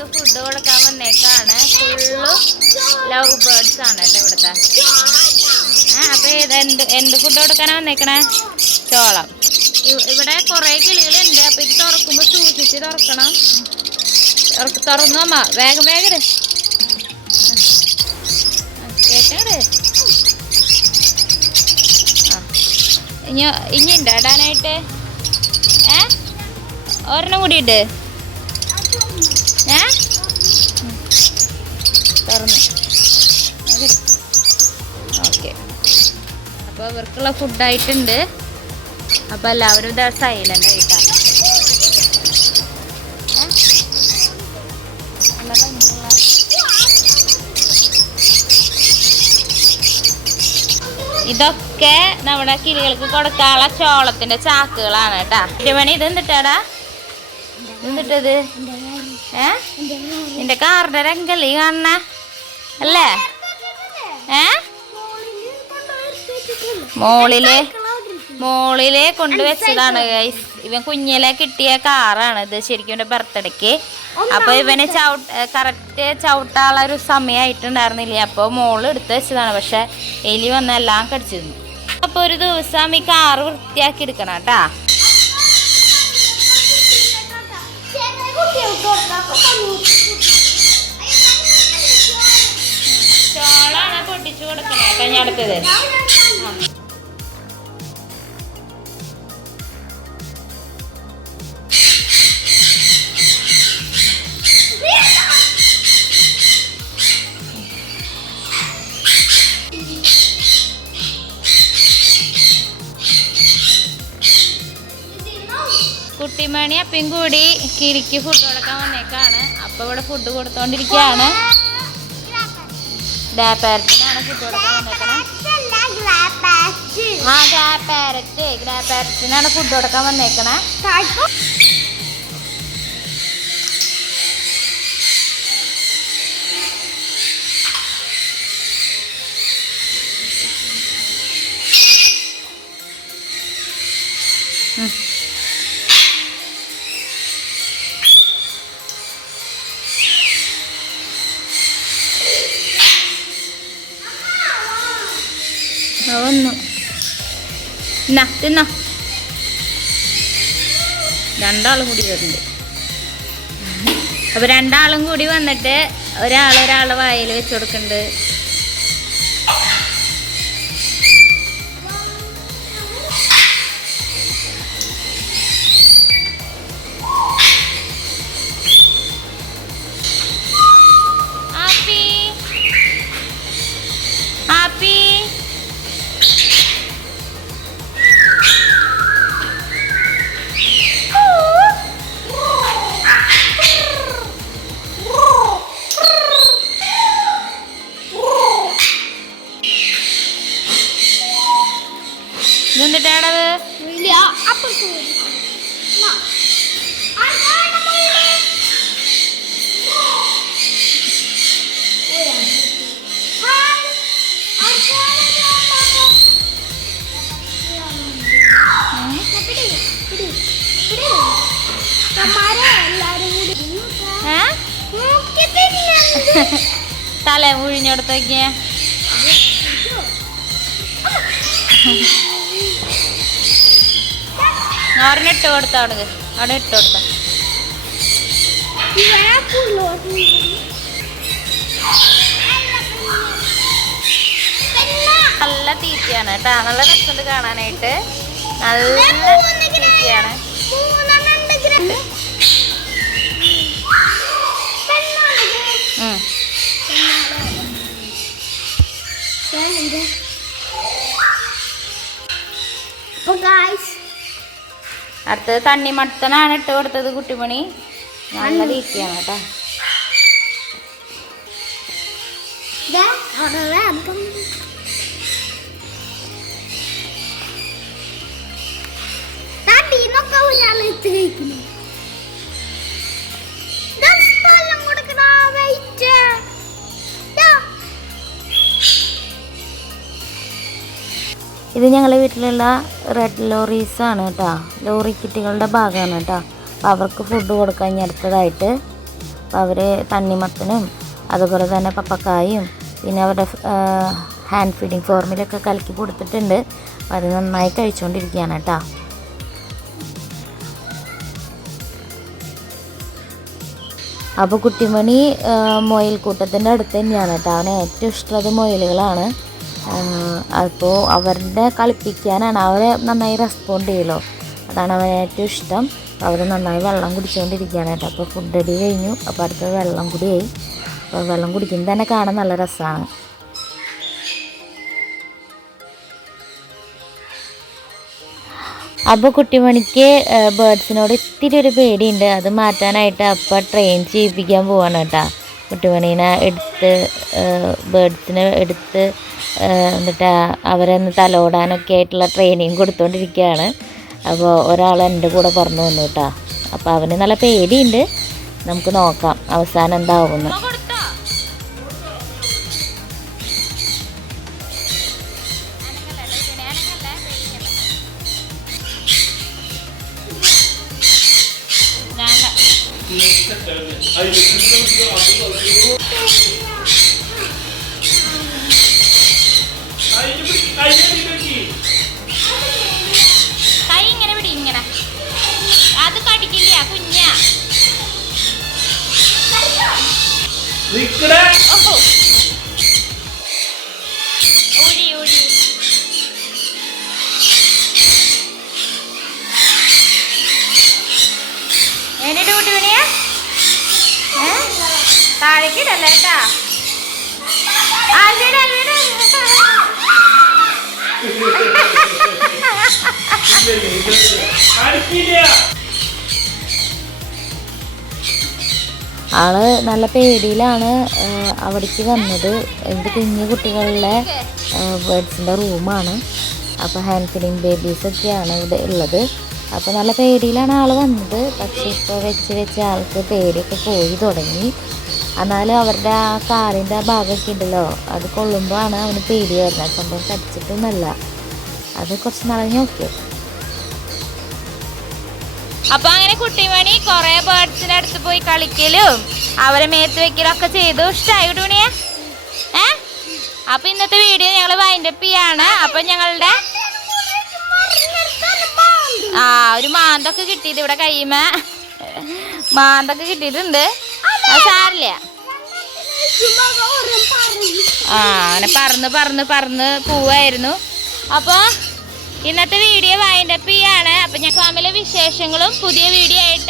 കിളികൾക്ക് food കൊടുക്കാൻ വന്നേക്കാണ്. Full love birds ആണ് കേട്ടോ ഇവിടുത്തെ. അപ്പോൾ എന്ത് ഫുഡ് കൊടുക്കാനാണ് വന്നേക്കണേ? ചോളം. ഇവിടെ കുറേ കിളികളുണ്ട്. അപ്പോൾ ഇത് തുറക്കുമ്പോൾ സൂക്ഷിച്ച് തുറക്കണം. തുറന്നു അമ്മ, വേഗം വേഗം കേട്ടേ. ഇനി ഉണ്ടോ ഇടാനായിട്ട്? ഒരെണ്ണം കൂടിയിട്ട് തുറന്നു. ഓക്കെ, അപ്പോൾ ഇവർക്കുള്ള ഫുഡായിട്ടുണ്ട്. അപ്പോൾ എല്ലാവരും ഇതാ സൈലൻ്റ് ആയിട്ടാണ്. ഇതൊക്കെ നമ്മുടെ കിളികൾക്ക് കൊടുക്കാനുള്ള ചോളത്തിന്റെ ചാക്കുകളാണ് കേട്ടാ. മണി ഇത് എന്തിട്ടാടാ? എന്തിട്ടത്? നിന്റെ കാറിന്റെ രംഗല്ലേ കാണണ അല്ലേ? മോളില് കൊണ്ടുവച്ചതാണ് ഗൈസ്. ഇവൻ കുഞ്ഞിലെ കിട്ടിയ കാറാണ് ഇത്, ശരിക്കും ഇവന്റെ ബർത്ത്ഡേക്ക്. അപ്പൊ ഇവന് കറക്റ്റ് ചവിട്ടാനുള്ള ഒരു സമയമായിട്ടുണ്ടായിരുന്നില്ല. അപ്പോൾ മോള് എടുത്ത് വെച്ചതാണ്. പക്ഷെ എലി വന്ന് എല്ലാം കടിച്ചിരുന്നു. അപ്പൊ ഒരു ദിവസം ഈ കാറ് വൃത്തിയാക്കി എടുക്കണം കേട്ടാ. ചോളാണ് പൊട്ടിച്ചു കൊടുക്കണേ കേട്ടോ ഞാൻ അടുത്തത്. കുട്ടിമണി അപ്പയും കൂടി കിളിക്ക് ഫുഡ് കൊടുക്കാൻ വന്നേക്കാണ്. അപ്പോൾ ഇവിടെ ഫുഡ് കൊടുത്തോണ്ടിരിക്കുകയാണ്. ഗ്രാപ്പാരറ്റിനാണ് ഫുഡ് കൊടുക്കാൻ വന്നേക്കണം. ഗ്രാപ്പാരറ്റിനാണ് ഫുഡ് കൊടുക്കാൻ വന്നേക്കണേ. വന്നു തിന്നോ. രണ്ടാളും കൂടി വരുന്നുണ്ട്. അപ്പൊ രണ്ടാളും കൂടി വന്നിട്ട് ഒരാളെ വായിൽ വെച്ച് കൊടുക്കുന്നുണ്ട്. ഇതെന്തിട്ടാണത്? തല മുഴിഞ്ഞെടുത്തേക്ക് ഒരെണ്ണം ഇട്ട് കൊടുത്ത അവിടെ ഇട്ട് കൊടുത്ത. നല്ല തീറ്റയാണ് കേട്ടാ. നല്ല രസമുണ്ട് കാണാനായിട്ട്. നല്ല തീറ്റയാണ്. അടുത്തത് തണ്ണിമത്തനാണ് ഇട്ട് കൊടുത്തത് കുട്ടിമണി. നല്ല തീറ്റയാണ് കേട്ടോ. ഇത് ഞങ്ങളുടെ വീട്ടിലുള്ള റെഡ് ലോറീസാണ് കേട്ടോ. ലോറി കിറ്റികളുടെ ഭാഗമാണ് കേട്ടോ. അപ്പോൾ അവർക്ക് ഫുഡ് കൊടുക്കാൻ അടുത്തതായിട്ട് അപ്പോൾ അവർ തണ്ണിമത്തനും അതുപോലെ തന്നെ പപ്പക്കായും പിന്നെ അവരുടെ ഹാൻഡ് ഫീഡിങ് ഫോർമിലൊക്കെ കലക്കി കൊടുത്തിട്ടുണ്ട്. അപ്പോൾ അത് നന്നായി കഴിച്ചുകൊണ്ടിരിക്കുകയാണ് കേട്ടോ. അപ്പോൾ കുട്ടിമണി മുയൽക്കൂട്ടത്തിൻ്റെ അടുത്ത് തന്നെയാണ് കേട്ടോ. അവന് ഏറ്റവും ഇഷ്ടമുള്ളത് മുയലുകളാണ്. അപ്പോൾ അവരുടെ കളിപ്പിക്കാനാണ്, അവരെ നന്നായി റെസ്പോണ്ട് ചെയ്യുമല്ലോ, അതാണ് അവന് ഏറ്റവും ഇഷ്ടം. അവർ നന്നായി വെള്ളം കുടിച്ചുകൊണ്ടിരിക്കുകയാണ് കേട്ടോ. അപ്പോൾ ഫുഡ് അടി കഴിഞ്ഞു, അപ്പോൾ അടുത്ത വെള്ളം കുടിയായി. അപ്പോൾ വെള്ളം കുടിക്കുന്നത് തന്നെ കാണാൻ നല്ല രസമാണ്. അപ്പോൾ കുട്ടിമണിക്ക് ബേർഡ്സിനോട് ഇത്തിരി ഒരു പേടിയുണ്ട്. അത് മാറ്റാനായിട്ട് അപ്പം ട്രെയിൻ ചെയ്യിപ്പിക്കാൻ പോവാണ് കേട്ടോ. കുട്ടിമണീനെ എടുത്ത് ബേർഡ്സിനെ എടുത്ത് എന്നിട്ട് അവരെ ഒന്ന് തലോടാനൊക്കെ ആയിട്ടുള്ള ട്രെയിനിങ് കൊടുത്തുകൊണ്ടിരിക്കുകയാണ്. അപ്പോൾ ഒരാൾ എൻ്റെ കൂടെ പറഞ്ഞു വന്നു കേട്ടോ. അപ്പോൾ അവന് നല്ല പേടിയുണ്ട്. നമുക്ക് നോക്കാം അവസാനം എന്താവുമെന്ന്. കൈ ഇങ്ങനെ പിടി, ഇങ്ങനെ. അത് കടിക്കില്ല കുഞ്ഞാ. ഊരി ഊരി. എന്നിട്ട് കുട്ടി പണിയാ താഴേക്കിടല്ല കേട്ടാ. ആള് നല്ല പേടിയിലാണ് അവിടേക്ക് വന്നത്. ഇത് കുഞ്ഞു കുട്ടികളുടെ ബേർഡ്സിൻ്റെ റൂമാണ്. അപ്പോൾ ഹാൻഡ് ഫീഡിങ് ബേബീസൊക്കെയാണ് ഇവിടെ ഉള്ളത്. അപ്പോൾ നല്ല പേടിയിലാണ് ആൾ വന്നത്. പക്ഷേ ഇപ്പോൾ വെച്ച് ആൾക്ക് പേടിയൊക്കെ പോയി തുടങ്ങി. എന്നാലും അവരുടെ ആ കാലിൻ്റെ ആ ഭാഗമൊക്കെ ഉണ്ടല്ലോ, അത് കൊള്ളുമ്പോഴാണ് അവന് പേടി വരുന്നത്. സംഭവം കടിച്ചിട്ടൊന്നുമല്ല, അത് കുറച്ച് നാളെ ഓക്കെ. അപ്പൊ അങ്ങനെ കുട്ടിമണി കുറെ ബേർഡ്സിന്റെ അടുത്ത് പോയി കളിക്കലും അവരെ മേത്ത് വെക്കലും ഒക്കെ ചെയ്തു. ഇഷ്ടമായി കുട്ടിമണിയെ? അപ്പൊ ഇന്നത്തെ വീഡിയോ ഞങ്ങൾ വൈൻഡപ്പ് ചെയ്യാണ്. അപ്പൊ ഞങ്ങളുടെ ഒരു മാന്തൊക്കെ കിട്ടിയത് ഇവിടെ കയ്യുമ മാന്തൊക്കെ കിട്ടിയിട്ടുണ്ട്. സാരില്ല, അങ്ങനെ പറന്ന് പോവായിരുന്നു. അപ്പൊ ഇന്നത്തെ വീഡിയോ വൈൻഡപ്പ് ചെയ്യാണ്. അപ്പൊ ഞാൻ ഫാമിലെ വിശേഷങ്ങളും പുതിയ വീഡിയോ ആയിട്ട്